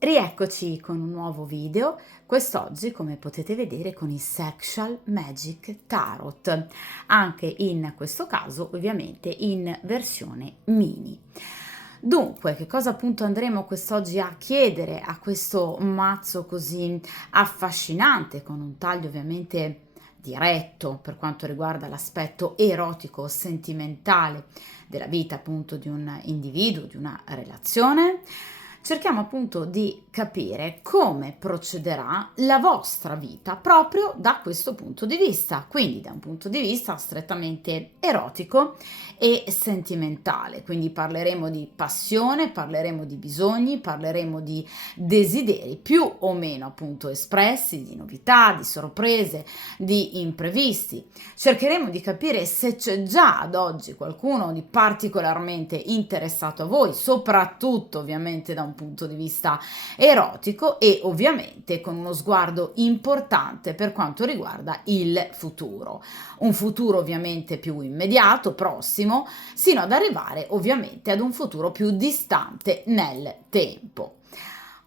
Rieccoci con un nuovo video, quest'oggi come potete vedere con il Sexual Magic Tarot, anche in questo caso ovviamente in versione mini. Dunque, che cosa appunto andremo quest'oggi a chiedere a questo mazzo così affascinante, con un taglio ovviamente diretto per quanto riguarda l'aspetto erotico sentimentale della vita appunto di un individuo, di una relazione? Cerchiamo appunto di capire come procederà la vostra vita proprio da questo punto di vista, quindi da un punto di vista strettamente erotico e sentimentale. Quindi parleremo di passione, parleremo di bisogni, parleremo di desideri più o meno appunto espressi, di novità, di sorprese, di imprevisti. Cercheremo di capire se c'è già ad oggi qualcuno di particolarmente interessato a voi, soprattutto ovviamente da un punto di vista erotico e ovviamente con uno sguardo importante per quanto riguarda il futuro. Un futuro ovviamente più immediato, prossimo, sino ad arrivare ovviamente ad un futuro più distante nel tempo.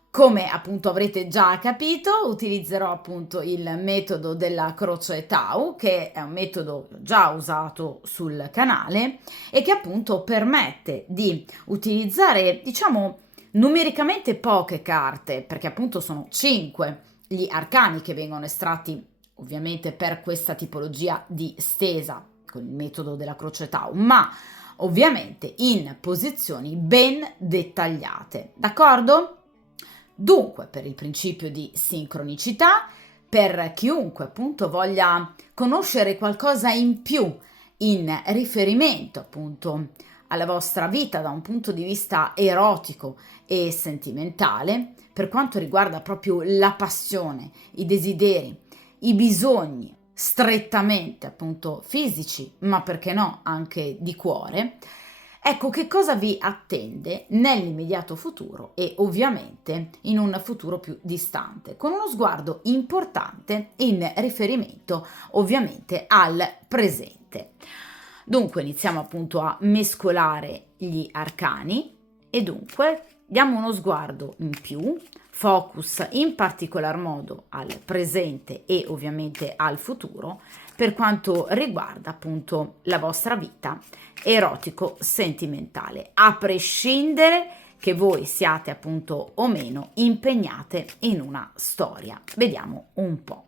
Come appunto avrete già capito, utilizzerò appunto il metodo della croce Tau, che è un metodo già usato sul canale e che appunto permette di utilizzare, diciamo, numericamente poche carte, perché appunto sono 5 gli arcani che vengono estratti ovviamente per questa tipologia di stesa con il metodo della croce Tau, ma ovviamente in posizioni ben dettagliate, d'accordo? Dunque, per il principio di sincronicità, per chiunque appunto voglia conoscere qualcosa in più in riferimento appunto alla vostra vita da un punto di vista erotico e sentimentale, per quanto riguarda proprio la passione, i desideri, i bisogni strettamente appunto fisici, ma perché no anche di cuore. Ecco che cosa vi attende nell'immediato futuro e ovviamente in un futuro più distante, con uno sguardo importante in riferimento ovviamente al presente. Dunque iniziamo appunto a mescolare gli arcani e dunque diamo uno sguardo in più, focus in particolar modo al presente e ovviamente al futuro per quanto riguarda appunto la vostra vita erotico-sentimentale, a prescindere che voi siate appunto o meno impegnate in una storia. Vediamo un po'.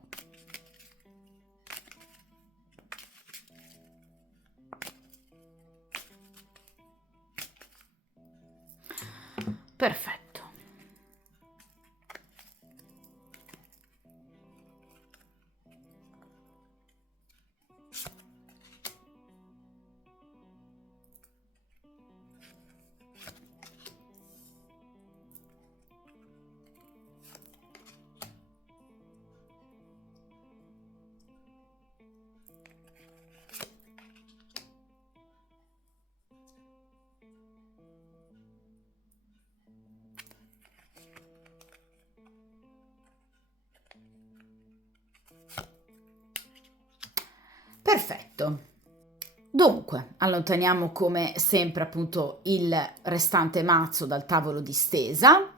Perfetto. Perfetto. Dunque, allontaniamo come sempre appunto il restante mazzo dal tavolo di stesa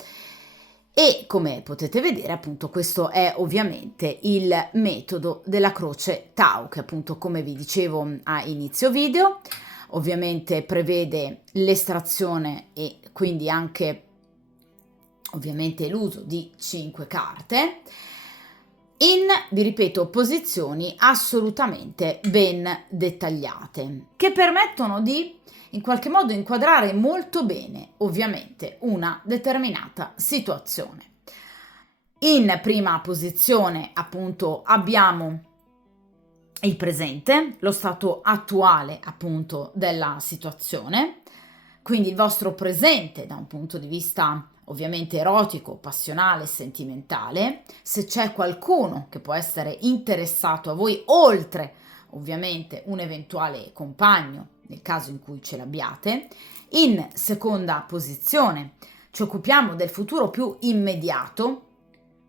e come potete vedere appunto questo è ovviamente il metodo della croce Tau che appunto come vi dicevo a inizio video ovviamente prevede l'estrazione e quindi anche ovviamente l'uso di 5 carte in, vi ripeto, posizioni assolutamente ben dettagliate, che permettono di in qualche modo inquadrare molto bene, ovviamente, una determinata situazione. In prima posizione, appunto, abbiamo il presente, lo stato attuale, appunto, della situazione, quindi il vostro presente da un punto di vista ovviamente erotico, passionale, sentimentale, se c'è qualcuno che può essere interessato a voi, oltre ovviamente un eventuale compagno, nel caso in cui ce l'abbiate. In seconda posizione ci occupiamo del futuro più immediato,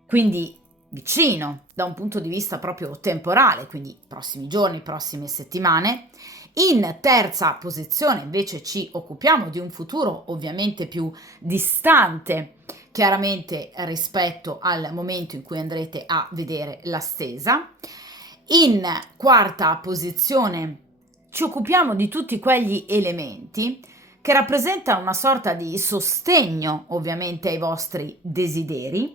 quindi vicino da un punto di vista proprio temporale, quindi prossimi giorni, prossime settimane. In terza posizione invece ci occupiamo di un futuro ovviamente più distante chiaramente rispetto al momento in cui andrete a vedere la stesa. In quarta posizione ci occupiamo di tutti quegli elementi che rappresentano una sorta di sostegno ovviamente ai vostri desideri,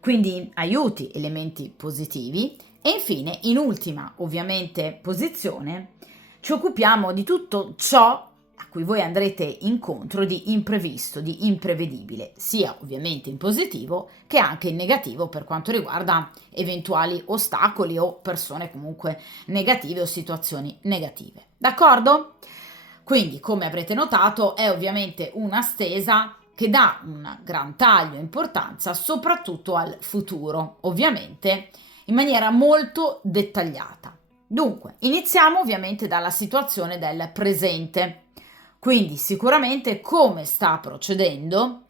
quindi aiuti, elementi positivi. E infine, in ultima ovviamente posizione, ci occupiamo di tutto ciò a cui voi andrete incontro di imprevisto, di imprevedibile, sia ovviamente in positivo che anche in negativo per quanto riguarda eventuali ostacoli o persone comunque negative o situazioni negative. D'accordo? Quindi, come avrete notato, è ovviamente una stesa che dà un gran taglio e importanza soprattutto al futuro, ovviamente in maniera molto dettagliata. Dunque, iniziamo ovviamente dalla situazione del presente. Quindi sicuramente come sta procedendo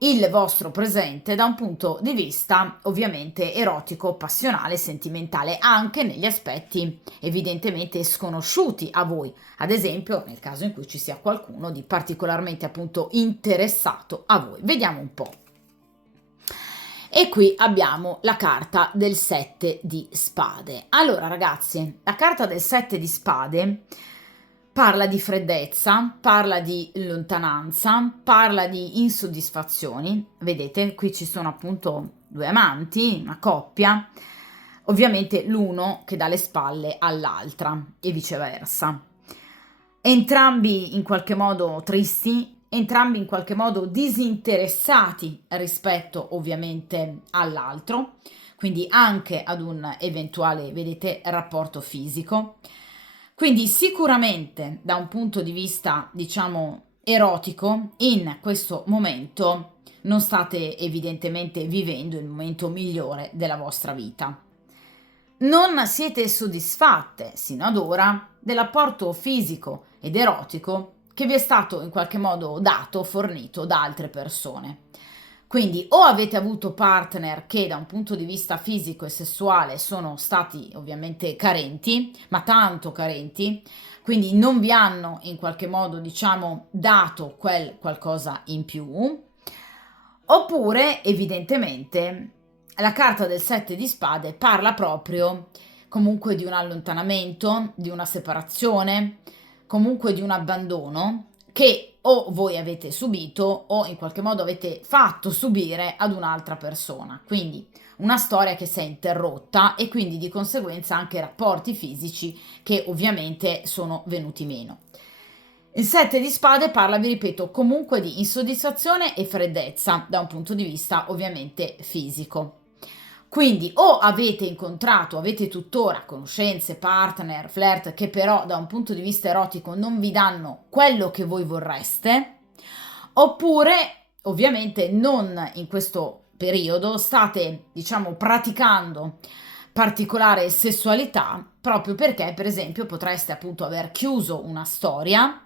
il vostro presente da un punto di vista ovviamente erotico, passionale, sentimentale, anche negli aspetti evidentemente sconosciuti a voi, ad esempio nel caso in cui ci sia qualcuno di particolarmente appunto interessato a voi. Vediamo un po'. E qui abbiamo la carta del 7 di spade. Allora ragazzi, la carta del 7 di spade parla di freddezza, parla di lontananza, parla di insoddisfazioni. Vedete, qui ci sono appunto due amanti, una coppia, ovviamente l'uno che dà le spalle all'altra e viceversa. Entrambi in qualche modo tristi, entrambi in qualche modo disinteressati rispetto ovviamente all'altro, quindi anche ad un eventuale, vedete, rapporto fisico. Quindi sicuramente da un punto di vista, diciamo, erotico, in questo momento non state evidentemente vivendo il momento migliore della vostra vita. Non siete soddisfatte sino ad ora dell'apporto fisico ed erotico che vi è stato in qualche modo dato, fornito da altre persone. Quindi o avete avuto partner che da un punto di vista fisico e sessuale sono stati ovviamente carenti, ma tanto carenti, quindi non vi hanno in qualche modo, diciamo, dato quel qualcosa in più, oppure evidentemente la carta del 7 di spade parla proprio comunque di un allontanamento, di una separazione, comunque di un abbandono che o voi avete subito o in qualche modo avete fatto subire ad un'altra persona. Quindi una storia che si è interrotta e quindi di conseguenza anche rapporti fisici che ovviamente sono venuti meno. Il 7 di spade parla, vi ripeto, comunque di insoddisfazione e freddezza da un punto di vista ovviamente fisico. Quindi o avete incontrato, avete tuttora conoscenze, partner, flirt che però da un punto di vista erotico non vi danno quello che voi vorreste, oppure ovviamente non in questo periodo state, diciamo, praticando particolare sessualità proprio perché per esempio potreste appunto aver chiuso una storia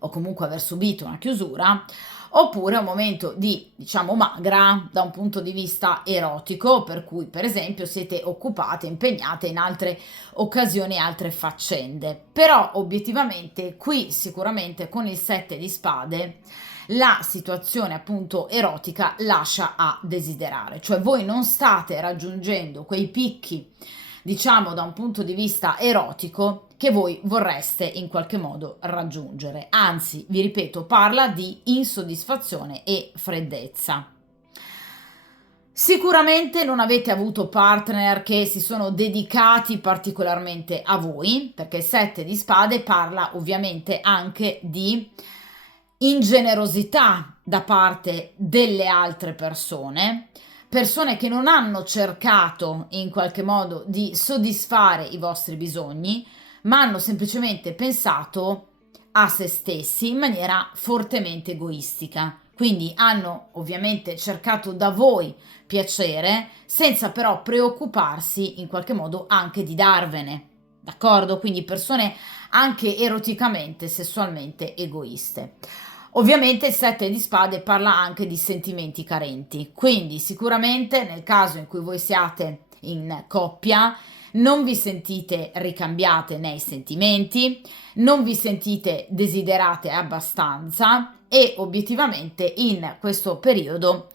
o comunque aver subito una chiusura, oppure un momento di, diciamo, magra da un punto di vista erotico, per cui per esempio siete occupate, impegnate in altre occasioni, altre faccende. Però obiettivamente qui sicuramente con il 7 di spade la situazione appunto erotica lascia a desiderare, cioè voi non state raggiungendo quei picchi, diciamo da un punto di vista erotico che voi vorreste in qualche modo raggiungere. Anzi, vi ripeto, parla di insoddisfazione e freddezza. Sicuramente non avete avuto partner che si sono dedicati particolarmente a voi, perché il 7 di spade parla ovviamente anche di ingenerosità da parte delle altre persone, persone che non hanno cercato in qualche modo di soddisfare i vostri bisogni, ma hanno semplicemente pensato a se stessi in maniera fortemente egoistica. Quindi hanno ovviamente cercato da voi piacere, senza però preoccuparsi in qualche modo anche di darvene. D'accordo? Quindi persone anche eroticamente, sessualmente egoiste. Ovviamente il 7 di spade parla anche di sentimenti carenti, quindi sicuramente nel caso in cui voi siate in coppia non vi sentite ricambiate nei sentimenti, non vi sentite desiderate abbastanza, e obiettivamente in questo periodo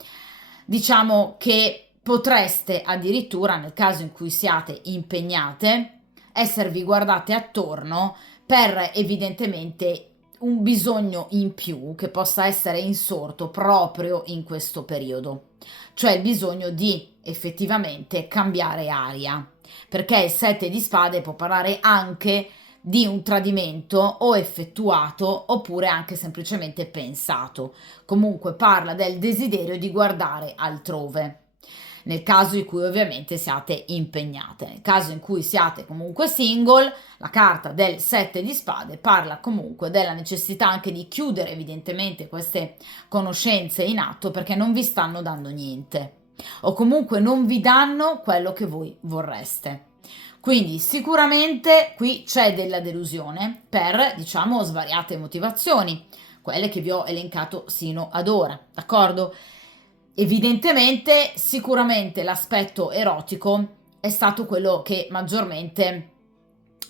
diciamo che potreste addirittura, nel caso in cui siate impegnate, esservi guardate attorno per evidentemente un bisogno in più che possa essere insorto proprio in questo periodo, cioè il bisogno di effettivamente cambiare aria, perché il 7 di spade può parlare anche di un tradimento o effettuato oppure anche semplicemente pensato. Comunque parla del desiderio di guardare altrove. Nel caso in cui ovviamente siate impegnate. Nel caso in cui siate comunque single, la carta del 7 di spade parla comunque della necessità anche di chiudere evidentemente queste conoscenze in atto perché non vi stanno dando niente o comunque non vi danno quello che voi vorreste. Quindi sicuramente qui c'è della delusione per, diciamo, svariate motivazioni, quelle che vi ho elencato sino ad ora, d'accordo? Evidentemente, sicuramente l'aspetto erotico è stato quello che maggiormente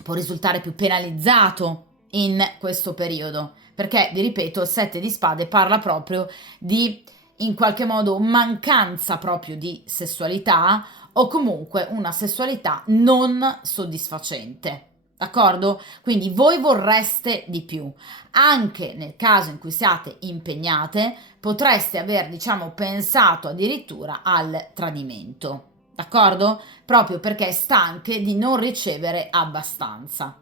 può risultare più penalizzato in questo periodo, perché, vi ripeto, il 7 di spade parla proprio di, in qualche modo, mancanza proprio di sessualità o comunque una sessualità non soddisfacente. D'accordo? Quindi voi vorreste di più. Anche nel caso in cui siate impegnate, potreste aver, diciamo, pensato addirittura al tradimento. D'accordo? Proprio perché stanche di non ricevere abbastanza.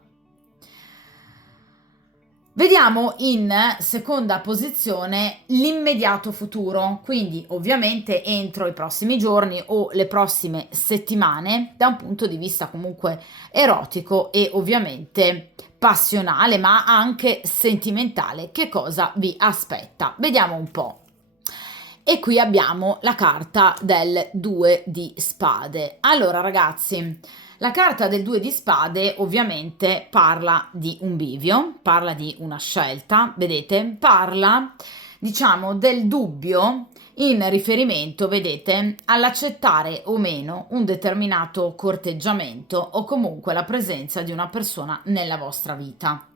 Vediamo in seconda posizione l'immediato futuro, quindi ovviamente entro i prossimi giorni o le prossime settimane, da un punto di vista comunque erotico e ovviamente passionale, ma anche sentimentale. Che cosa vi aspetta? Vediamo un po'. E qui abbiamo la carta del 2 di spade. Allora ragazzi, la carta del 2 di spade ovviamente parla di un bivio, parla di una scelta, vedete? Parla, diciamo, del dubbio in riferimento, vedete, all'accettare o meno un determinato corteggiamento o comunque la presenza di una persona nella vostra vita.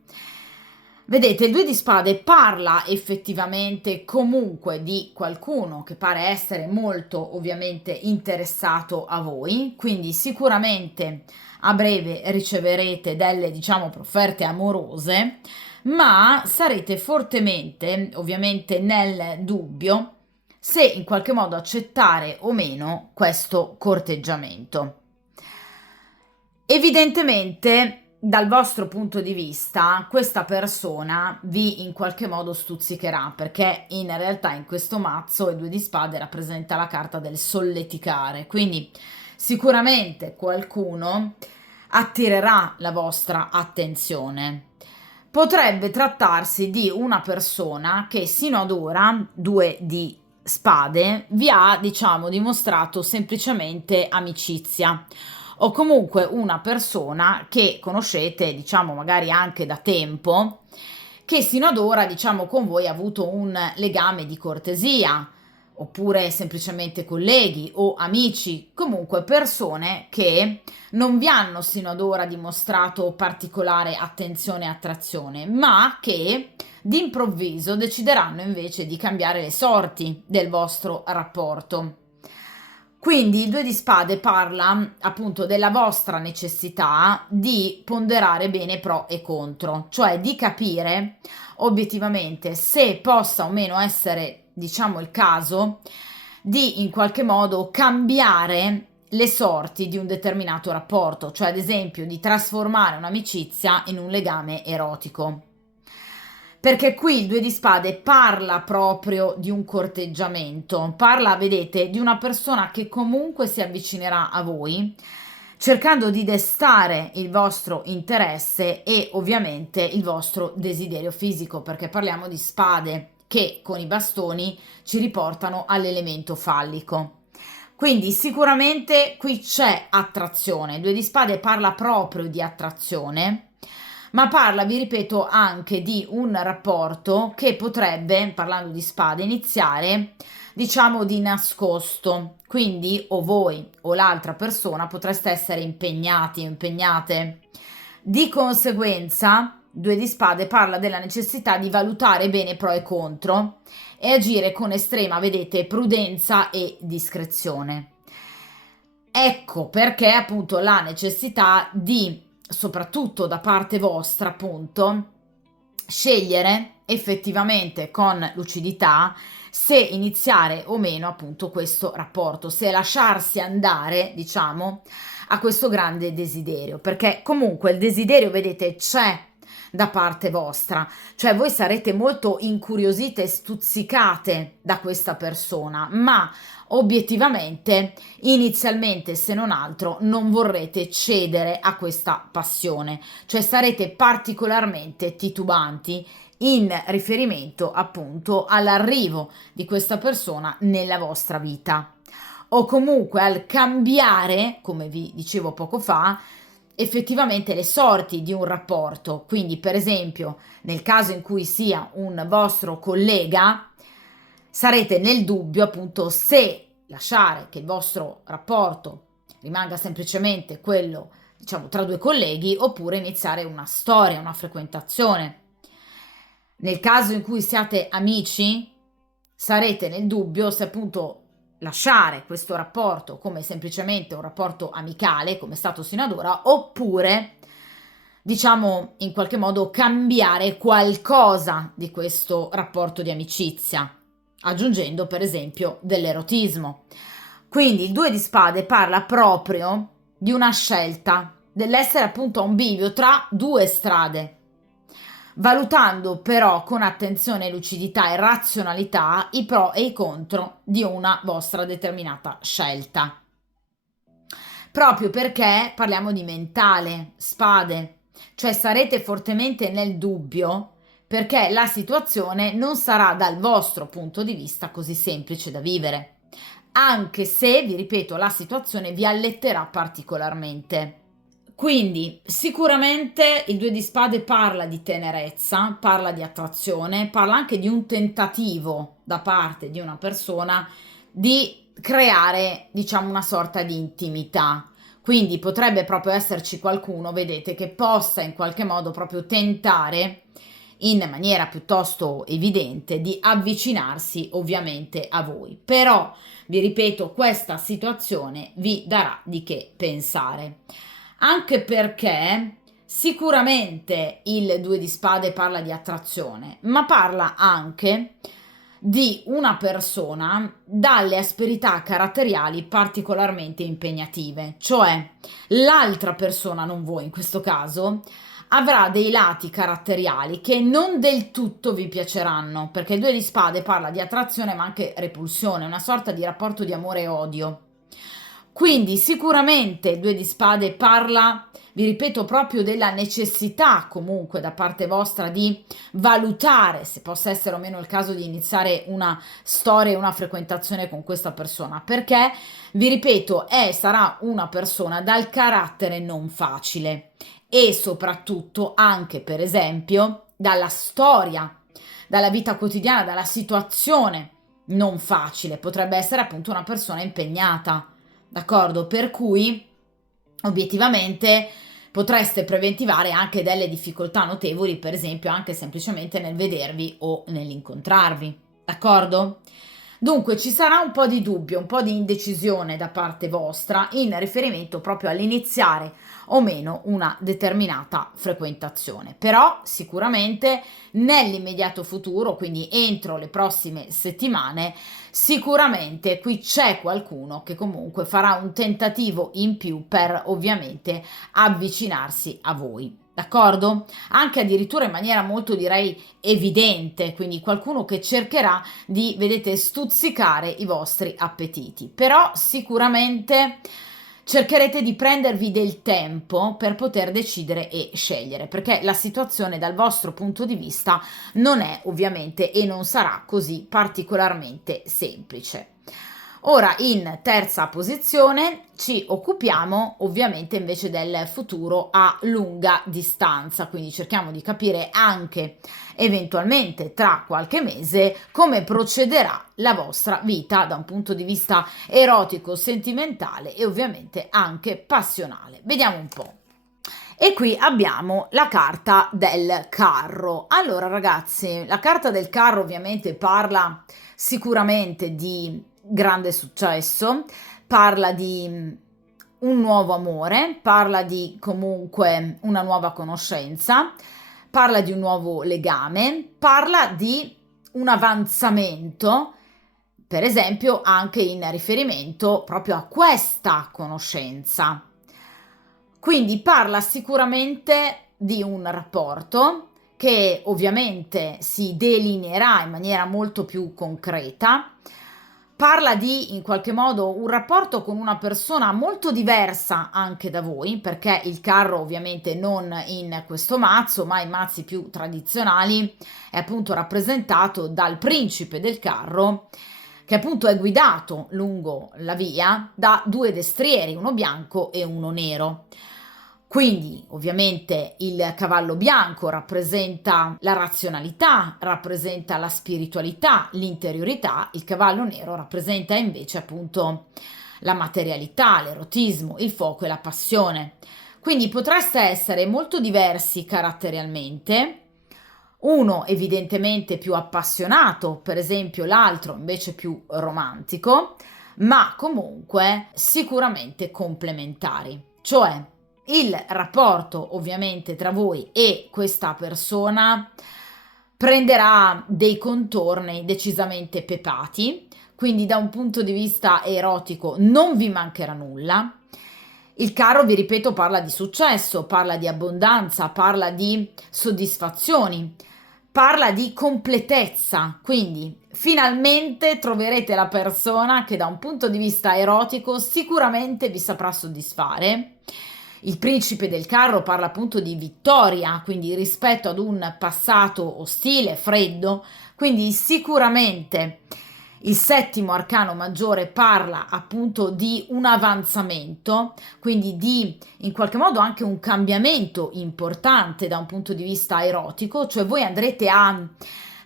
Vedete, il 2 di spade parla effettivamente comunque di qualcuno che pare essere molto ovviamente interessato a voi, quindi sicuramente a breve riceverete delle, diciamo, offerte amorose, ma sarete fortemente ovviamente nel dubbio se in qualche modo accettare o meno questo corteggiamento. Evidentemente, dal vostro punto di vista, questa persona vi in qualche modo stuzzicherà, perché in realtà in questo mazzo il 2 di spade rappresenta la carta del solleticare, quindi sicuramente qualcuno attirerà la vostra attenzione. Potrebbe trattarsi di una persona che sino ad ora, 2 di spade, vi ha, diciamo, dimostrato semplicemente amicizia o comunque una persona che conoscete, diciamo, magari anche da tempo, che sino ad ora, diciamo, con voi ha avuto un legame di cortesia, oppure semplicemente colleghi o amici, comunque persone che non vi hanno sino ad ora dimostrato particolare attenzione e attrazione, ma che d'improvviso decideranno invece di cambiare le sorti del vostro rapporto. Quindi il 2 di spade parla appunto della vostra necessità di ponderare bene pro e contro, cioè di capire obiettivamente se possa o meno essere, diciamo, il caso di in qualche modo cambiare le sorti di un determinato rapporto, cioè ad esempio di trasformare un'amicizia in un legame erotico. Perché qui il 2 di spade parla proprio di un corteggiamento, parla, vedete, di una persona che comunque si avvicinerà a voi, cercando di destare il vostro interesse e ovviamente il vostro desiderio fisico, perché parliamo di spade che con i bastoni ci riportano all'elemento fallico. Quindi sicuramente qui c'è attrazione, il 2 di spade parla proprio di attrazione, ma parla, vi ripeto, anche di un rapporto che potrebbe, parlando di spade, iniziare, diciamo, di nascosto. Quindi o voi o l'altra persona potreste essere impegnati o impegnate. Di conseguenza, Due di spade parla della necessità di valutare bene pro e contro e agire con estrema, vedete, prudenza e discrezione. Ecco perché appunto la necessità di, soprattutto da parte vostra, appunto, scegliere effettivamente con lucidità se iniziare o meno appunto questo rapporto, se lasciarsi andare, diciamo, a questo grande desiderio, perché comunque il desiderio, vedete, c'è da parte vostra, cioè voi sarete molto incuriosite e stuzzicate da questa persona, ma obiettivamente, inizialmente, se non altro, non vorrete cedere a questa passione, cioè sarete particolarmente titubanti in riferimento appunto all'arrivo di questa persona nella vostra vita o comunque al cambiare, come vi dicevo poco fa, effettivamente le sorti di un rapporto. Quindi, per esempio, nel caso in cui sia un vostro collega, sarete nel dubbio appunto se lasciare che il vostro rapporto rimanga semplicemente quello, diciamo, tra due colleghi oppure iniziare una storia, una frequentazione. Nel caso in cui siate amici, sarete nel dubbio se appunto lasciare questo rapporto come semplicemente un rapporto amicale, come è stato sino ad ora, oppure, diciamo, in qualche modo cambiare qualcosa di questo rapporto di amicizia, aggiungendo per esempio dell'erotismo. Quindi il due di spade parla proprio di una scelta, dell'essere appunto a un bivio tra due strade, valutando però con attenzione, lucidità e razionalità i pro e i contro di una vostra determinata scelta. Proprio perché parliamo di mentale, spade, cioè sarete fortemente nel dubbio perché la situazione non sarà dal vostro punto di vista così semplice da vivere, anche se, vi ripeto, la situazione vi alletterà particolarmente. Quindi sicuramente il due di spade parla di tenerezza, parla di attrazione, parla anche di un tentativo da parte di una persona di creare, diciamo, una sorta di intimità. Quindi potrebbe proprio esserci qualcuno, vedete, che possa in qualche modo proprio tentare in maniera piuttosto evidente di avvicinarsi ovviamente a voi. Però, vi ripeto, questa situazione vi darà di che pensare. Anche perché sicuramente il due di spade parla di attrazione, ma parla anche di una persona dalle asperità caratteriali particolarmente impegnative, cioè l'altra persona, non voi in questo caso, avrà dei lati caratteriali che non del tutto vi piaceranno, perché il due di spade parla di attrazione ma anche repulsione, una sorta di rapporto di amore e odio. Quindi sicuramente il due di spade parla, vi ripeto, proprio della necessità comunque da parte vostra di valutare se possa essere o meno il caso di iniziare una storia e una frequentazione con questa persona, perché, vi ripeto, sarà una persona dal carattere non facile e soprattutto anche, per esempio, dalla storia, dalla vita quotidiana, dalla situazione non facile, potrebbe essere appunto una persona impegnata. D'accordo? Per cui obiettivamente potreste preventivare anche delle difficoltà notevoli, per esempio anche semplicemente nel vedervi o nell'incontrarvi. D'accordo? Dunque ci sarà un po' di dubbio, un po' di indecisione da parte vostra in riferimento proprio all'iniziare o meno una determinata frequentazione. Però sicuramente nell'immediato futuro, quindi entro le prossime settimane, sicuramente qui c'è qualcuno che comunque farà un tentativo in più per ovviamente avvicinarsi a voi. D'accordo? Anche addirittura in maniera molto, direi, evidente, quindi qualcuno che cercherà di, vedete, stuzzicare i vostri appetiti. Però sicuramente cercherete di prendervi del tempo per poter decidere e scegliere, perché la situazione dal vostro punto di vista non è ovviamente e non sarà così particolarmente semplice. Ora in terza posizione ci occupiamo ovviamente invece del futuro a lunga distanza, quindi cerchiamo di capire anche eventualmente tra qualche mese come procederà la vostra vita da un punto di vista erotico, sentimentale e ovviamente anche passionale. Vediamo un po'. E qui abbiamo la carta del carro. Allora ragazzi, la carta del carro ovviamente parla sicuramente di grande successo, parla di un nuovo amore, parla di comunque una nuova conoscenza, parla di un nuovo legame, parla di un avanzamento, per esempio anche in riferimento proprio a questa conoscenza. Quindi parla sicuramente di un rapporto che ovviamente si delineerà in maniera molto più concreta. Parla di, in qualche modo, un rapporto con una persona molto diversa anche da voi, perché il carro ovviamente non in questo mazzo, ma in mazzi più tradizionali è appunto rappresentato dal principe del carro, che appunto è guidato lungo la via da due destrieri, uno bianco e uno nero. Quindi ovviamente il cavallo bianco rappresenta la razionalità, rappresenta la spiritualità, l'interiorità, il cavallo nero rappresenta invece appunto la materialità, l'erotismo, il fuoco e la passione. Quindi potreste essere molto diversi caratterialmente, uno evidentemente più appassionato, per esempio l'altro invece più romantico, ma comunque sicuramente complementari. Cioè il rapporto ovviamente tra voi e questa persona prenderà dei contorni decisamente pepati, quindi da un punto di vista erotico non vi mancherà nulla. Il carro, vi ripeto, parla di successo, parla di abbondanza, parla di soddisfazioni, parla di completezza, quindi finalmente troverete la persona che da un punto di vista erotico sicuramente vi saprà soddisfare. Il principe del carro parla appunto di vittoria, quindi rispetto ad un passato ostile, freddo, quindi sicuramente il settimo arcano maggiore parla appunto di un avanzamento, quindi di in qualche modo anche un cambiamento importante da un punto di vista erotico, cioè voi andrete a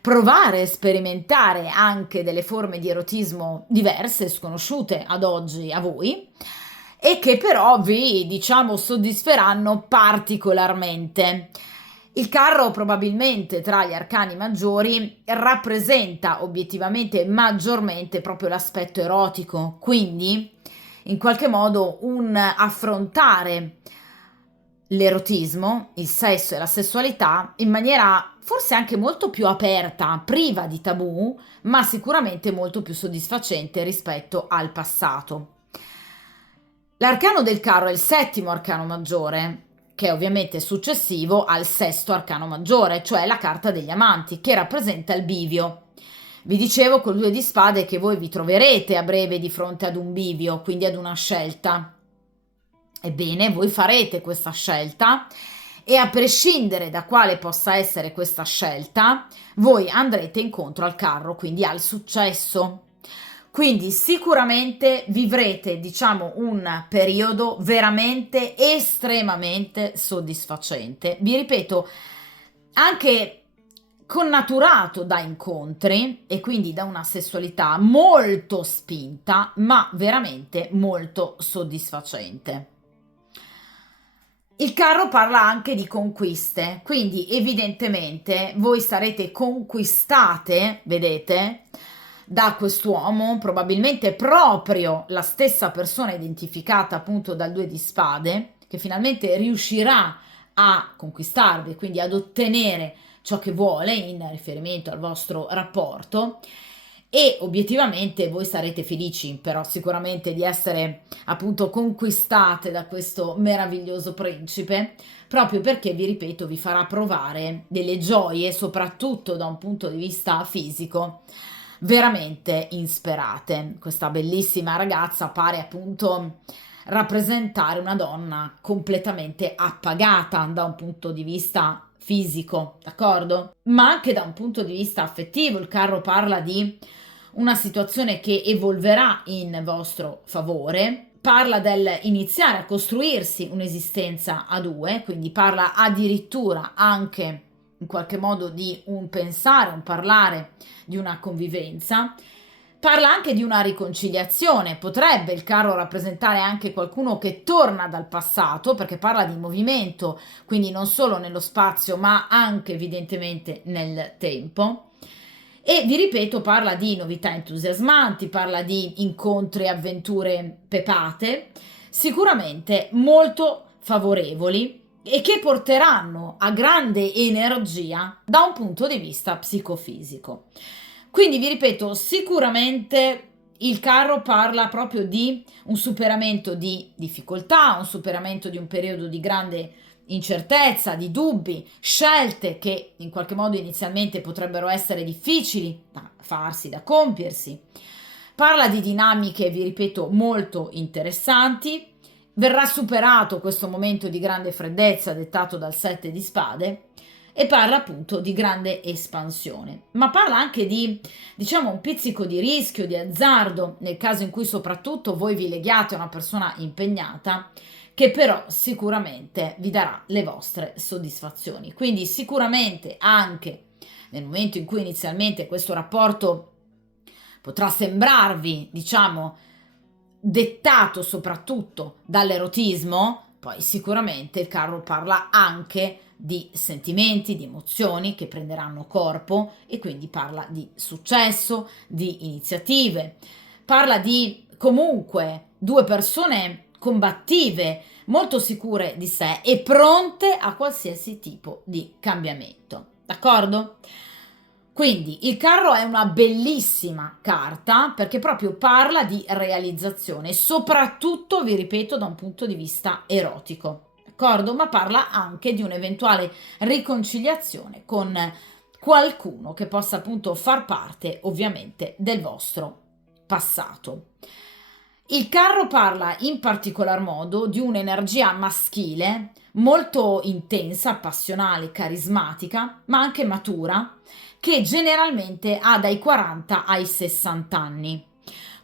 provare, sperimentare anche delle forme di erotismo diverse, sconosciute ad oggi a voi, e che però vi, diciamo, soddisferanno particolarmente. Il carro probabilmente tra gli arcani maggiori rappresenta obiettivamente maggiormente proprio l'aspetto erotico, quindi in qualche modo un affrontare l'erotismo, il sesso e la sessualità in maniera forse anche molto più aperta, priva di tabù, ma sicuramente molto più soddisfacente rispetto al passato. L'arcano del carro è il settimo arcano maggiore, che è ovviamente successivo al sesto arcano maggiore, cioè la carta degli amanti, che rappresenta il bivio. Vi dicevo col due di spade che voi vi troverete a breve di fronte ad un bivio, quindi ad una scelta. Ebbene, voi farete questa scelta e a prescindere da quale possa essere questa scelta, voi andrete incontro al carro, quindi al successo. Quindi sicuramente vivrete, diciamo, un periodo veramente estremamente soddisfacente. Vi ripeto, anche connaturato da incontri e quindi da una sessualità molto spinta, ma veramente molto soddisfacente. Il carro parla anche di conquiste, quindi evidentemente voi sarete conquistate, vedete, da quest'uomo, probabilmente proprio la stessa persona identificata appunto dal due di spade, che finalmente riuscirà a conquistarvi, quindi ad ottenere ciò che vuole in riferimento al vostro rapporto. E obiettivamente voi sarete felici però sicuramente di essere appunto conquistate da questo meraviglioso principe, proprio perché, vi ripeto, vi farà provare delle gioie, soprattutto da un punto di vista fisico, veramente insperate. Questa bellissima ragazza pare appunto rappresentare una donna completamente appagata da un punto di vista fisico, d'accordo? Ma anche da un punto di vista affettivo. Il carro parla di una situazione che evolverà in vostro favore, parla del iniziare a costruirsi un'esistenza a due, quindi parla addirittura anche in qualche modo di un pensare, un parlare, di una convivenza. Parla anche di una riconciliazione, potrebbe il carro rappresentare anche qualcuno che torna dal passato, perché parla di movimento, quindi non solo nello spazio, ma anche evidentemente nel tempo. E vi ripeto, parla di novità entusiasmanti, parla di incontri e avventure pepate, sicuramente molto favorevoli e che porteranno a grande energia da un punto di vista psicofisico. Quindi vi ripeto, sicuramente il carro parla proprio di un superamento di difficoltà, un superamento di un periodo di grande incertezza, di dubbi, scelte che in qualche modo inizialmente potrebbero essere difficili da farsi, da compiersi. Parla di dinamiche, vi ripeto, molto interessanti. Verrà superato questo momento di grande freddezza dettato dal 7 di spade e parla appunto di grande espansione, ma parla anche di, diciamo, un pizzico di rischio, di azzardo, nel caso in cui soprattutto voi vi leghiate a una persona impegnata, che però sicuramente vi darà le vostre soddisfazioni. Quindi sicuramente anche nel momento in cui inizialmente questo rapporto potrà sembrarvi, diciamo, dettato soprattutto dall'erotismo, poi sicuramente il carro parla anche di sentimenti, di emozioni che prenderanno corpo e quindi parla di successo, di iniziative, parla di comunque due persone combattive, molto sicure di sé e pronte a qualsiasi tipo di cambiamento. D'accordo? Quindi il carro è una bellissima carta perché proprio parla di realizzazione, soprattutto, vi ripeto, da un punto di vista erotico, d'accordo? Ma parla anche di un'eventuale riconciliazione con qualcuno che possa appunto far parte ovviamente del vostro passato. Il carro parla in particolar modo di un'energia maschile molto intensa, passionale, carismatica, ma anche matura, che generalmente ha dai 40 ai 60 anni.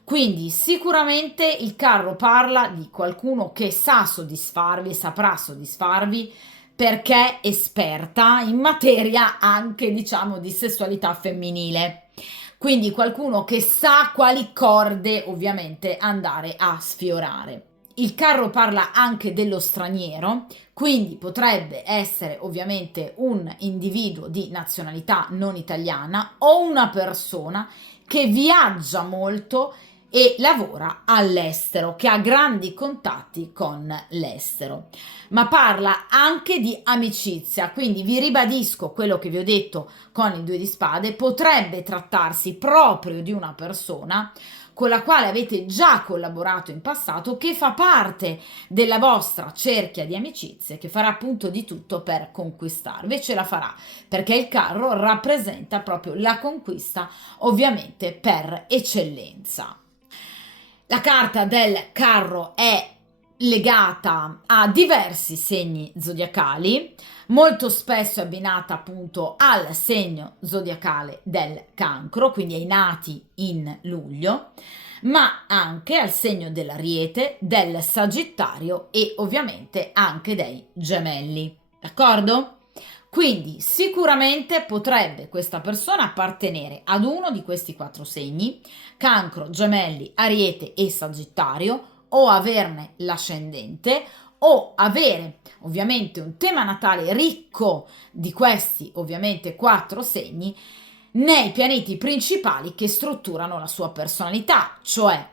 Quindi sicuramente il carro parla di qualcuno che sa soddisfarvi, saprà soddisfarvi perché è esperta in materia anche, diciamo, di sessualità femminile. Quindi qualcuno che sa quali corde ovviamente andare a sfiorare. Il carro parla anche dello straniero, quindi potrebbe essere ovviamente un individuo di nazionalità non italiana o una persona che viaggia molto e lavora all'estero, che ha grandi contatti con l'estero. Ma parla anche di amicizia, quindi vi ribadisco quello che vi ho detto con il 2 di spade, potrebbe trattarsi proprio di una persona con la quale avete già collaborato in passato, che fa parte della vostra cerchia di amicizie, che farà appunto di tutto per conquistarvi e ce la farà, perché il carro rappresenta proprio la conquista, ovviamente per eccellenza. La carta del carro è legata a diversi segni zodiacali, molto spesso è abbinata appunto al segno zodiacale del Cancro, quindi ai nati in luglio, ma anche al segno dell'Ariete, del Sagittario e ovviamente anche dei Gemelli. D'accordo? Quindi sicuramente potrebbe questa persona appartenere ad uno di questi quattro segni, Cancro, Gemelli, Ariete e Sagittario, o averne l'ascendente, o avere ovviamente un tema natale ricco di questi ovviamente quattro segni nei pianeti principali che strutturano la sua personalità, cioè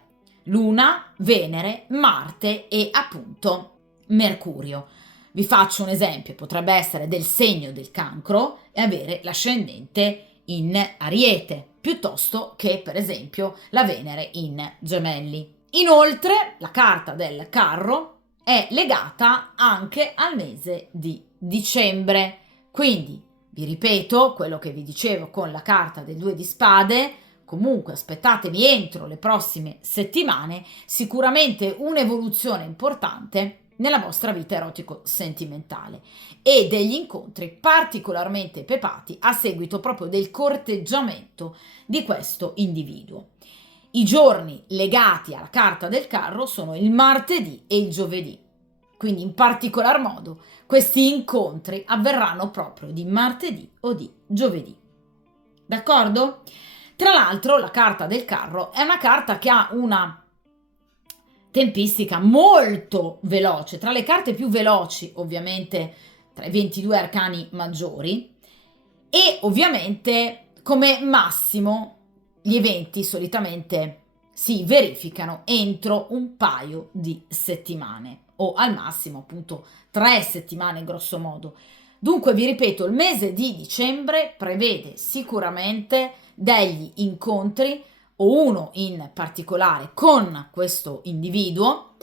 Luna, Venere, Marte e appunto Mercurio. Vi faccio un esempio, potrebbe essere del segno del Cancro e avere l'ascendente in Ariete, piuttosto che per esempio la Venere in Gemelli. Inoltre, la carta del carro è legata anche al mese di dicembre, quindi vi ripeto quello che vi dicevo con la carta del 2 di spade. Comunque aspettatevi entro le prossime settimane sicuramente un'evoluzione importante nella vostra vita erotico-sentimentale e degli incontri particolarmente pepati a seguito proprio del corteggiamento di questo individuo. I giorni legati alla carta del carro sono il martedì e il giovedì, quindi in particolar modo questi incontri avverranno proprio di martedì o di giovedì. D'accordo? Tra l'altro la carta del carro è una carta che ha una tempistica molto veloce, tra le carte più veloci ovviamente tra i 22 arcani maggiori, e ovviamente come massimo gli eventi solitamente si verificano entro un paio di settimane o al massimo appunto 3 settimane grosso modo. Dunque vi ripeto, il mese di dicembre prevede sicuramente degli incontri o uno in particolare con questo individuo,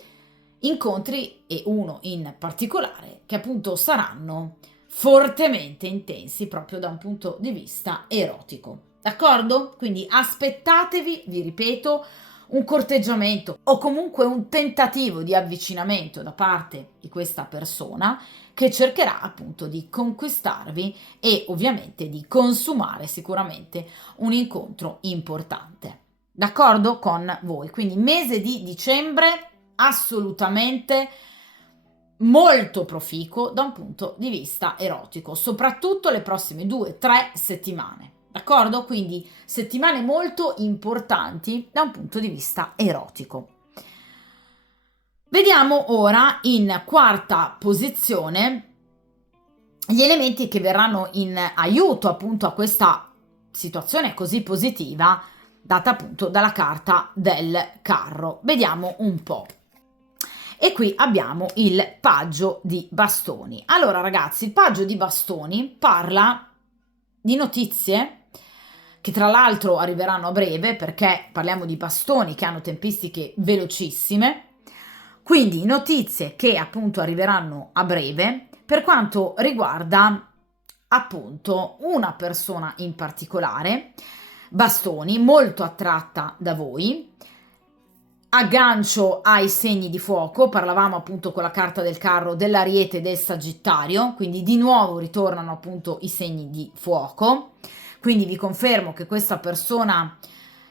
incontri e uno in particolare che appunto saranno fortemente intensi proprio da un punto di vista erotico. D'accordo? Quindi aspettatevi, vi ripeto, un corteggiamento o comunque un tentativo di avvicinamento da parte di questa persona che cercherà appunto di conquistarvi e ovviamente di consumare sicuramente un incontro importante. D'accordo con voi? Quindi mese di dicembre assolutamente molto proficuo da un punto di vista erotico, soprattutto le prossime 2-3 settimane. D'accordo? Quindi settimane molto importanti da un punto di vista erotico. Vediamo ora in quarta posizione gli elementi che verranno in aiuto appunto a questa situazione così positiva data appunto dalla carta del carro. Vediamo un po'. E qui abbiamo il paggio di bastoni. Allora ragazzi, il paggio di bastoni parla di notizie che tra l'altro arriveranno a breve, perché parliamo di bastoni che hanno tempistiche velocissime, quindi notizie che appunto arriveranno a breve per quanto riguarda appunto una persona in particolare, bastoni, molto attratta da voi. Aggancio ai segni di fuoco, parlavamo appunto con la carta del carro dell'Ariete e del Sagittario, quindi di nuovo ritornano appunto i segni di fuoco. Quindi vi confermo che questa persona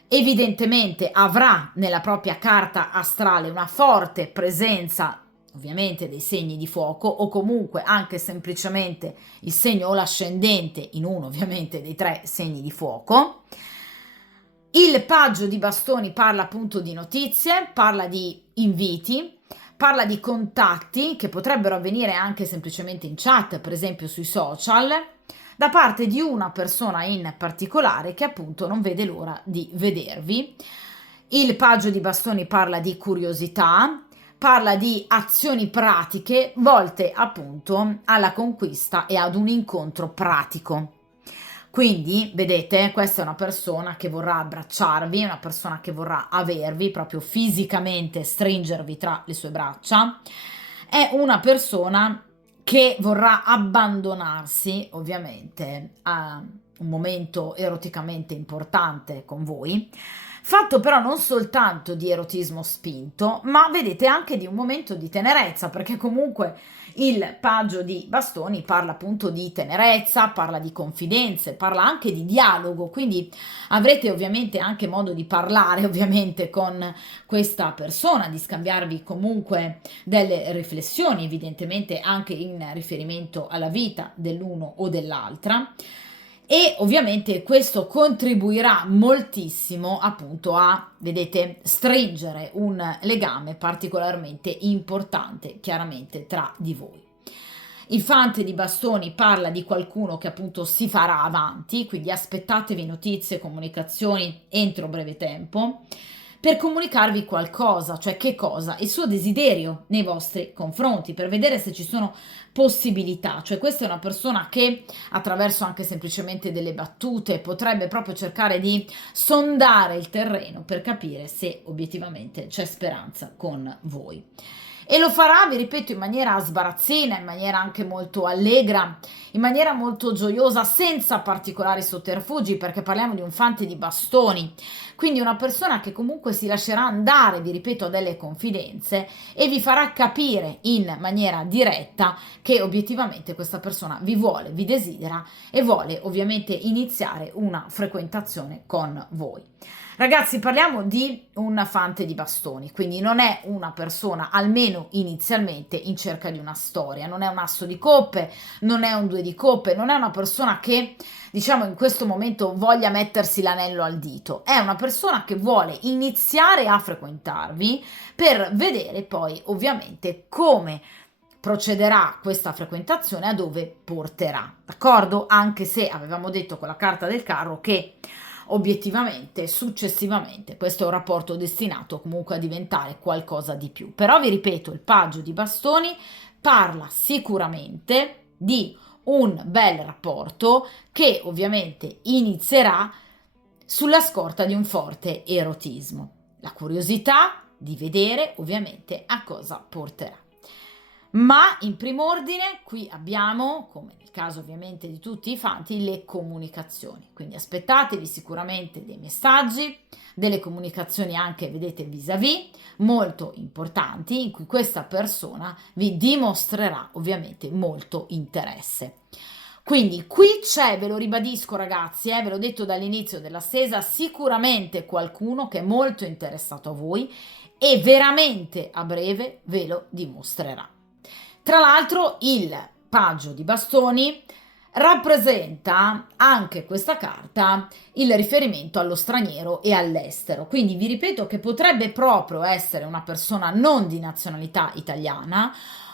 evidentemente avrà nella propria carta astrale una forte presenza ovviamente dei segni di fuoco, o comunque anche semplicemente il segno o l'ascendente in uno ovviamente dei 3 segni di fuoco. Il paggio di bastoni parla appunto di notizie, parla di inviti, parla di contatti che potrebbero avvenire anche semplicemente in chat, per esempio sui social, da parte di una persona in particolare che appunto non vede l'ora di vedervi. Il paggio di bastoni parla di curiosità, parla di azioni pratiche volte appunto alla conquista e ad un incontro pratico. Quindi, vedete, questa è una persona che vorrà abbracciarvi, una persona che vorrà avervi, proprio fisicamente stringervi tra le sue braccia. È una persona che vorrà abbandonarsi, ovviamente, a un momento eroticamente importante con voi, fatto però non soltanto di erotismo spinto, ma vedete anche di un momento di tenerezza, perché comunque il paggio di bastoni parla appunto di tenerezza, parla di confidenze, parla anche di dialogo, quindi avrete ovviamente anche modo di parlare ovviamente con questa persona, di scambiarvi comunque delle riflessioni, evidentemente anche in riferimento alla vita dell'uno o dell'altra. E ovviamente questo contribuirà moltissimo appunto a, vedete, stringere un legame particolarmente importante chiaramente tra di voi. Il fante di bastoni parla di qualcuno che appunto si farà avanti, quindi aspettatevi notizie, comunicazioni entro breve tempo per comunicarvi qualcosa, cioè che cosa? Il suo desiderio nei vostri confronti, per vedere se ci sono possibilità, cioè questa è una persona che attraverso anche semplicemente delle battute potrebbe proprio cercare di sondare il terreno per capire se obiettivamente c'è speranza con voi. E lo farà, vi ripeto, in maniera sbarazzina, in maniera anche molto allegra, in maniera molto gioiosa, senza particolari sotterfugi, perché parliamo di un fante di bastoni, quindi una persona che comunque si lascerà andare, vi ripeto, a delle confidenze e vi farà capire in maniera diretta che obiettivamente questa persona vi vuole, vi desidera e vuole ovviamente iniziare una frequentazione con voi. Ragazzi, parliamo di un fante di bastoni, quindi non è una persona, almeno inizialmente, in cerca di una storia, non è un asso di coppe, non è un due di coppe, non è una persona che, diciamo, in questo momento voglia mettersi l'anello al dito, è una persona che vuole iniziare a frequentarvi per vedere poi ovviamente come procederà questa frequentazione, a dove porterà, d'accordo? Anche se avevamo detto con la carta del carro che obiettivamente, successivamente, questo è un rapporto destinato comunque a diventare qualcosa di più. Però vi ripeto, il paggio di bastoni parla sicuramente di un bel rapporto che ovviamente inizierà sulla scorta di un forte erotismo. La curiosità di vedere ovviamente a cosa porterà. Ma in primo ordine qui abbiamo, come nel caso ovviamente di tutti i fanti, le comunicazioni. Quindi aspettatevi sicuramente dei messaggi, delle comunicazioni anche, vedete, vis-à-vis, molto importanti, in cui questa persona vi dimostrerà ovviamente molto interesse. Quindi qui c'è, ve lo ribadisco ragazzi, ve l'ho detto dall'inizio della stesa, sicuramente qualcuno che è molto interessato a voi e veramente a breve ve lo dimostrerà. Tra l'altro il paggio di bastoni rappresenta anche questa carta il riferimento allo straniero e all'estero, quindi vi ripeto che potrebbe proprio essere una persona non di nazionalità italiana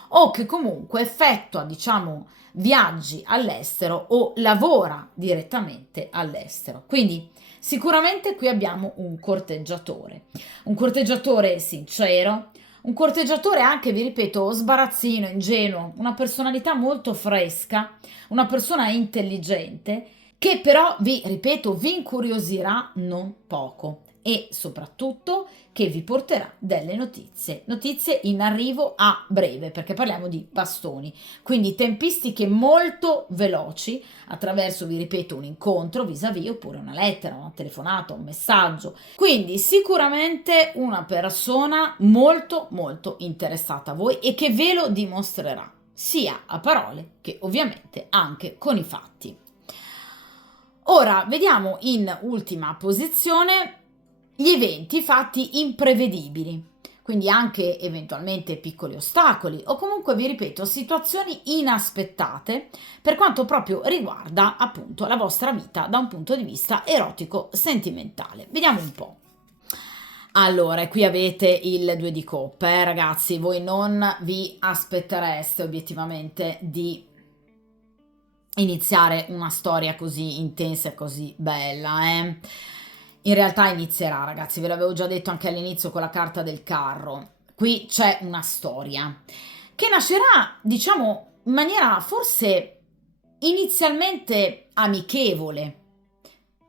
o che comunque effettua, diciamo, viaggi all'estero o lavora direttamente all'estero. Quindi sicuramente qui abbiamo un corteggiatore sincero, un corteggiatore anche, vi ripeto, sbarazzino, ingenuo, una personalità molto fresca, una persona intelligente che però, vi ripeto, vi incuriosirà non poco e soprattutto che vi porterà delle notizie in arrivo a breve, perché parliamo di bastoni, quindi tempistiche molto veloci attraverso, vi ripeto, un incontro vis-à-vis oppure una lettera, una telefonata, un messaggio. Quindi sicuramente una persona molto molto interessata a voi e che ve lo dimostrerà sia a parole che ovviamente anche con i fatti. Ora vediamo in ultima posizione gli eventi fatti imprevedibili, quindi anche eventualmente piccoli ostacoli o comunque, vi ripeto, situazioni inaspettate per quanto proprio riguarda appunto la vostra vita da un punto di vista erotico sentimentale. Vediamo un po'. Allora, qui avete il due di coppe, ragazzi, voi non vi aspettereste obiettivamente di iniziare una storia così intensa e così bella, In realtà inizierà, ragazzi, ve l'avevo già detto anche all'inizio con la carta del carro. Qui c'è una storia che nascerà, diciamo, in maniera forse inizialmente amichevole,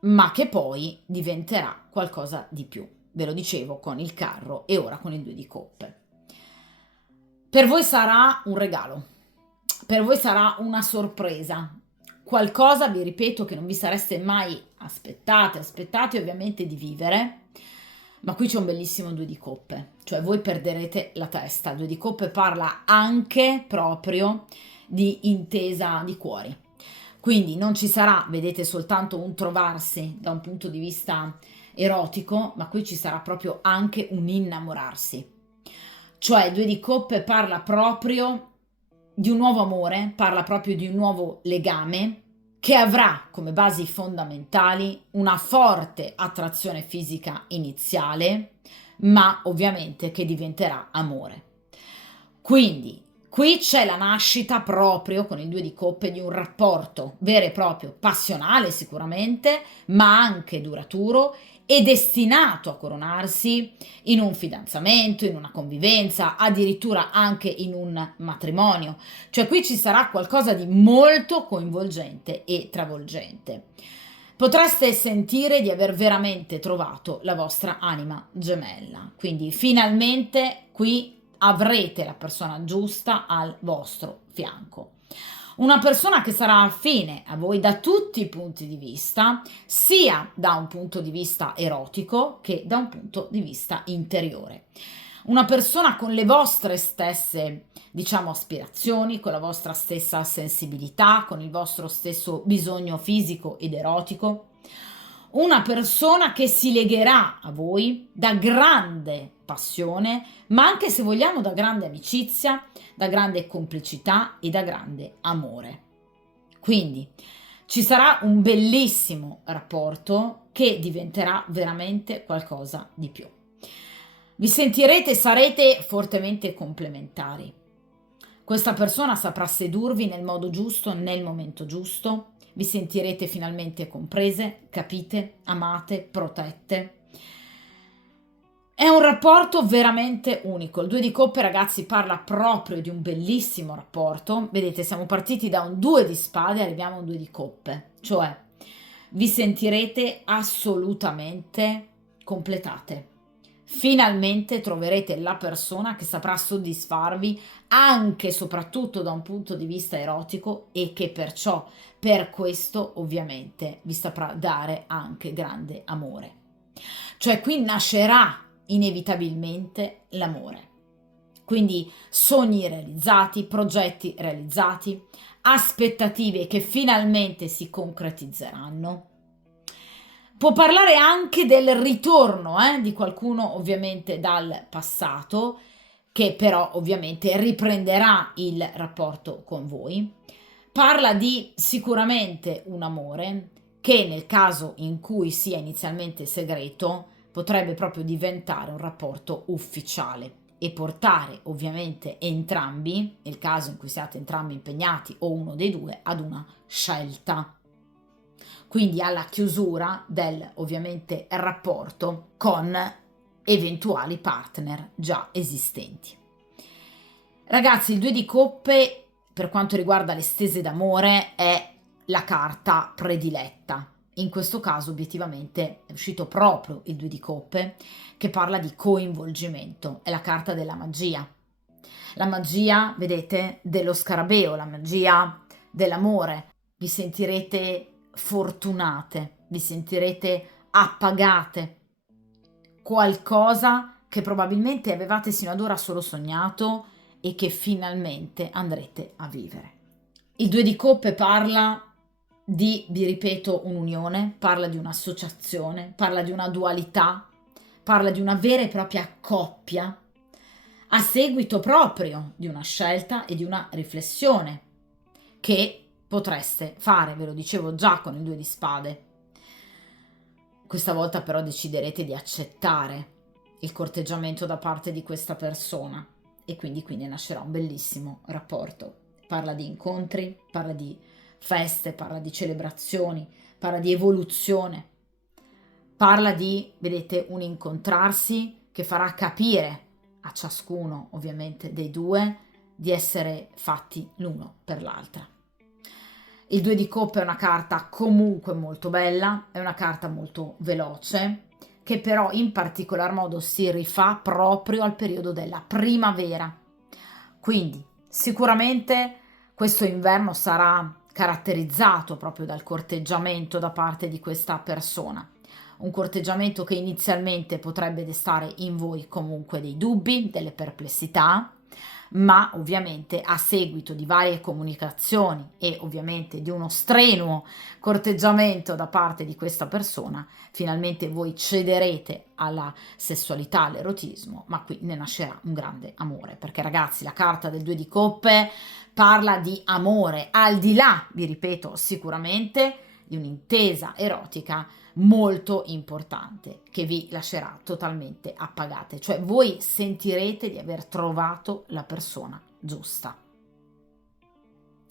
ma che poi diventerà qualcosa di più. Ve lo dicevo con il carro e ora con il due di coppe. Per voi sarà un regalo, per voi sarà una sorpresa, qualcosa, vi ripeto, che non vi sareste mai aspettate ovviamente di vivere, ma qui c'è un bellissimo due di coppe, cioè voi perderete la testa. Il due di coppe parla anche proprio di intesa di cuori, quindi non ci sarà, vedete, soltanto un trovarsi da un punto di vista erotico, ma qui ci sarà proprio anche un innamorarsi. Cioè, due di coppe parla proprio di un nuovo amore, parla proprio di un nuovo legame che avrà come basi fondamentali una forte attrazione fisica iniziale, ma ovviamente che diventerà amore. Quindi qui c'è la nascita proprio con il due di coppe di un rapporto vero e proprio, passionale sicuramente, ma anche duraturo e destinato a coronarsi in un fidanzamento, in una convivenza, addirittura anche in un matrimonio. Cioè qui ci sarà qualcosa di molto coinvolgente e travolgente. Potreste sentire di aver veramente trovato la vostra anima gemella, quindi finalmente qui avrete la persona giusta al vostro fianco. una persona che sarà affine a voi da tutti i punti di vista, sia da un punto di vista erotico che da un punto di vista interiore. Una persona con le vostre stesse, diciamo, aspirazioni, con la vostra stessa sensibilità, con il vostro stesso bisogno fisico ed erotico. Una persona che si legherà a voi da grande passione, ma anche, se vogliamo, da grande amicizia, da grande complicità e da grande amore. Quindi ci sarà un bellissimo rapporto che diventerà veramente qualcosa di più. Vi sentirete e sarete fortemente complementari. Questa persona saprà sedurvi nel modo giusto, nel momento giusto. Vi sentirete finalmente comprese, capite, amate, protette. È un rapporto veramente unico. Il 2 di coppe, ragazzi, parla proprio di un bellissimo rapporto. Vedete, siamo partiti da un 2 di spade, arriviamo a un 2 di coppe. Cioè, vi sentirete assolutamente completate. Finalmente troverete la persona che saprà soddisfarvi anche e soprattutto da un punto di vista erotico e che perciò, per questo, ovviamente, vi saprà dare anche grande amore. Cioè, qui nascerà inevitabilmente l'amore. Quindi sogni realizzati, progetti realizzati, aspettative che finalmente si concretizzeranno. Può parlare anche del ritorno di qualcuno, ovviamente dal passato, che però ovviamente riprenderà il rapporto con voi. Parla di sicuramente un amore che, nel caso in cui sia inizialmente segreto, potrebbe proprio diventare un rapporto ufficiale e portare ovviamente entrambi, nel caso in cui siate entrambi impegnati o uno dei due, ad una scelta. Quindi alla chiusura del, ovviamente, rapporto con eventuali partner già esistenti. Ragazzi, il 2 di coppe, per quanto riguarda le stese d'amore, è la carta prediletta. In questo caso, obiettivamente, è uscito proprio il 2 di coppe, che parla di coinvolgimento. È la carta della magia. La magia, vedete, dello scarabeo, la magia dell'amore. Vi sentirete fortunate, vi sentirete appagate. Qualcosa che probabilmente avevate sino ad ora solo sognato e che finalmente andrete a vivere. Il 2 di coppe parla di, vi ripeto, un'unione, parla di un'associazione, parla di una dualità, parla di una vera e propria coppia, a seguito proprio di una scelta e di una riflessione che potreste fare, ve lo dicevo già con il 2 di spade. Questa volta però deciderete di accettare il corteggiamento da parte di questa persona e quindi ne nascerà un bellissimo rapporto. Parla di incontri, parla di feste, parla di celebrazioni, parla di evoluzione, parla di, vedete, un incontrarsi che farà capire a ciascuno, ovviamente, dei due di essere fatti l'uno per l'altra. Il 2 di coppe è una carta comunque molto bella, è una carta molto veloce, che però in particolar modo si rifà proprio al periodo della primavera. Quindi sicuramente questo inverno sarà caratterizzato proprio dal corteggiamento da parte di questa persona. Un corteggiamento che inizialmente potrebbe destare in voi comunque dei dubbi, delle perplessità, ma ovviamente a seguito di varie comunicazioni e ovviamente di uno strenuo corteggiamento da parte di questa persona, finalmente voi cederete alla sessualità, all'erotismo, ma qui ne nascerà un grande amore, perché ragazzi la carta del 2 di coppe parla di amore, al di là, vi ripeto, sicuramente di un'intesa erotica molto importante che vi lascerà totalmente appagate, cioè voi sentirete di aver trovato la persona giusta,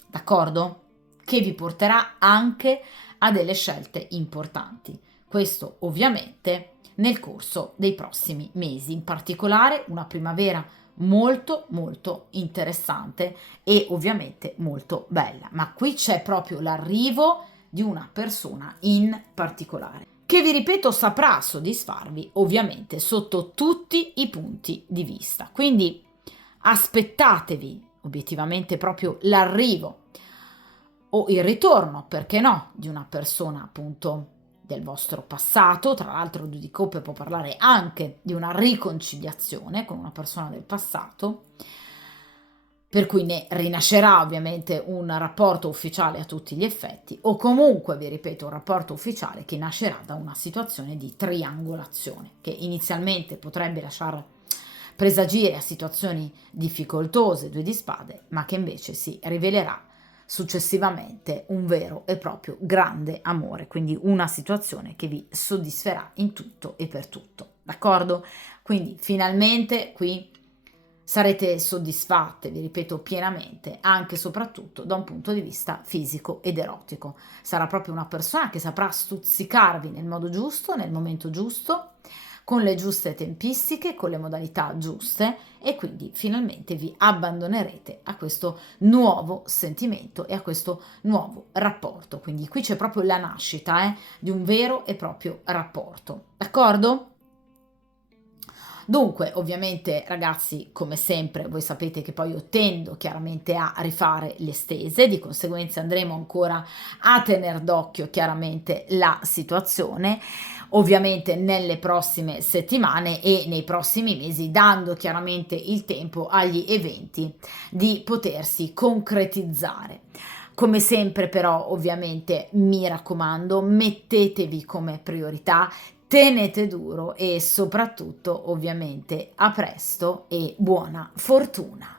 d'accordo? Che vi porterà anche a delle scelte importanti, questo ovviamente nel corso dei prossimi mesi, in particolare una primavera molto molto interessante e ovviamente molto bella, ma qui c'è proprio l'arrivo di una persona in particolare, che vi ripeto saprà soddisfarvi ovviamente sotto tutti i punti di vista. Quindi aspettatevi obiettivamente proprio l'arrivo o il ritorno, perché no, di una persona appunto del vostro passato. Tra l'altro Due di Coppe può parlare anche di una riconciliazione con una persona del passato, per cui ne rinascerà ovviamente un rapporto ufficiale a tutti gli effetti, o comunque, vi ripeto, un rapporto ufficiale che nascerà da una situazione di triangolazione, che inizialmente potrebbe lasciare presagire a situazioni difficoltose, Due di Spade, ma che invece si rivelerà successivamente un vero e proprio grande amore, quindi una situazione che vi soddisferà in tutto e per tutto, d'accordo? Quindi finalmente qui sarete soddisfatte, vi ripeto, pienamente, anche e soprattutto da un punto di vista fisico ed erotico. Sarà proprio una persona che saprà stuzzicarvi nel modo giusto, nel momento giusto, con le giuste tempistiche, con le modalità giuste, e quindi finalmente vi abbandonerete a questo nuovo sentimento e a questo nuovo rapporto. Quindi qui c'è proprio la nascita di un vero e proprio rapporto, d'accordo? Dunque, ovviamente, ragazzi, come sempre, voi sapete che poi io tendo chiaramente a rifare le stese, di conseguenza andremo ancora a tener d'occhio chiaramente la situazione, ovviamente nelle prossime settimane e nei prossimi mesi, dando chiaramente il tempo agli eventi di potersi concretizzare. Come sempre però ovviamente mi raccomando, mettetevi come priorità, tenete duro e soprattutto ovviamente a presto e buona fortuna.